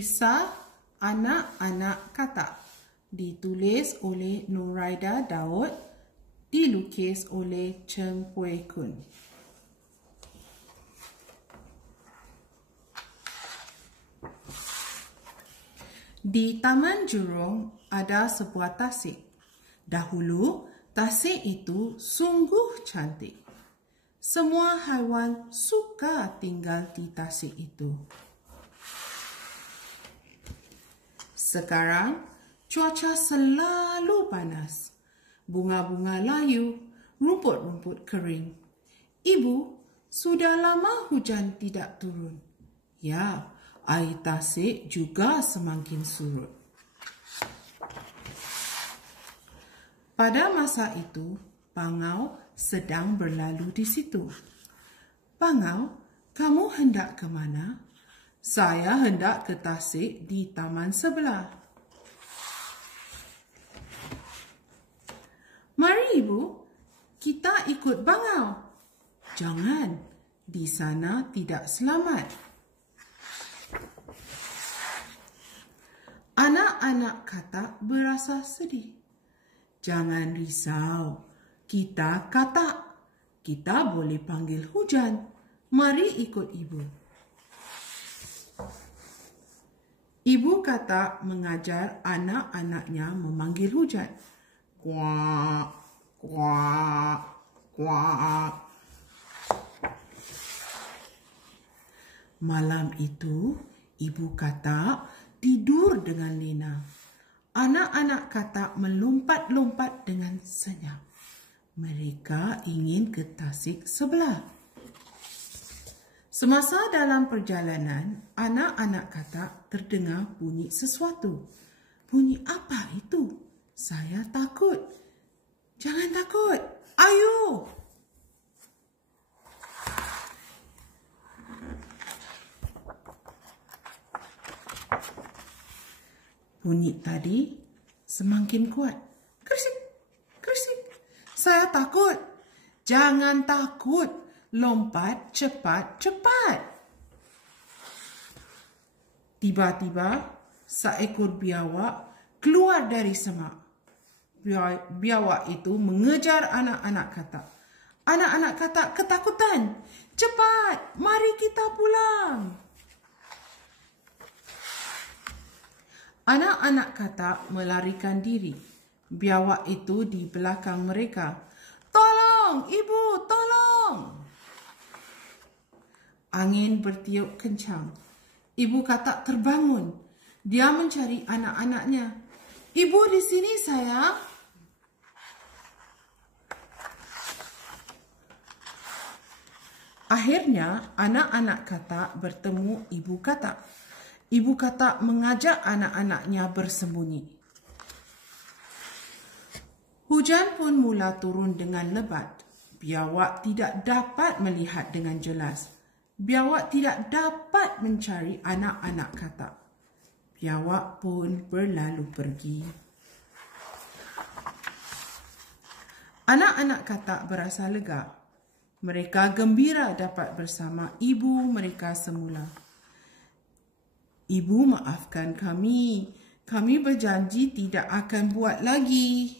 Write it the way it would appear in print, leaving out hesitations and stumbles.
Kisah Anak-Anak Katak ditulis oleh Nuraida Daud, dilukis oleh Cheng Pui Kun. Di Taman Jurong ada sebuah tasik. Dahulu, tasik itu sungguh cantik. Semua haiwan suka tinggal di tasik itu. Sekarang, cuaca selalu panas. Bunga-bunga layu, rumput-rumput kering. Ibu, sudah lama hujan tidak turun. Ya, air tasik juga semakin surut. Pada masa itu, Bangau sedang berlalu di situ. Bangau, kamu hendak ke mana? Saya hendak ke tasik di taman sebelah. Mari ibu, kita ikut Bangau. Jangan, di sana tidak selamat. Anak-anak katak berasa sedih. Jangan risau, kita katak. Kita boleh panggil hujan. Mari ikut ibu. Ibu katak mengajar anak-anaknya memanggil hujan. Kuak, kuak, kuak. Malam itu, ibu katak tidur dengan lena. Anak-anak katak melompat-lompat dengan senyap. Mereka ingin ke tasik sebelah. Semasa dalam perjalanan, anak-anak katak terdengar bunyi sesuatu. Bunyi apa itu? Saya takut. Jangan takut. Ayo! Bunyi tadi semakin kuat. Kerisik, kerisik. Saya takut. Jangan takut. Lompat cepat-cepat. Tiba-tiba, seekor biawak keluar dari semak. Biawak itu mengejar anak-anak katak. Anak-anak katak ketakutan. Cepat, mari kita pulang. Anak-anak katak melarikan diri. Biawak itu di belakang mereka. Tolong, ibu, tolong! Angin bertiup kencang. Ibu katak terbangun. Dia mencari anak-anaknya. Ibu di sini, sayang. Akhirnya, anak-anak katak bertemu ibu katak. Ibu katak mengajak anak-anaknya bersembunyi. Hujan pun mula turun dengan lebat. Biawak tidak dapat melihat dengan jelas. Biawak tidak dapat mencari anak-anak katak. Biawak pun berlalu pergi. Anak-anak katak berasa lega. Mereka gembira dapat bersama ibu mereka semula. Ibu, maafkan kami. Kami berjanji tidak akan buat lagi.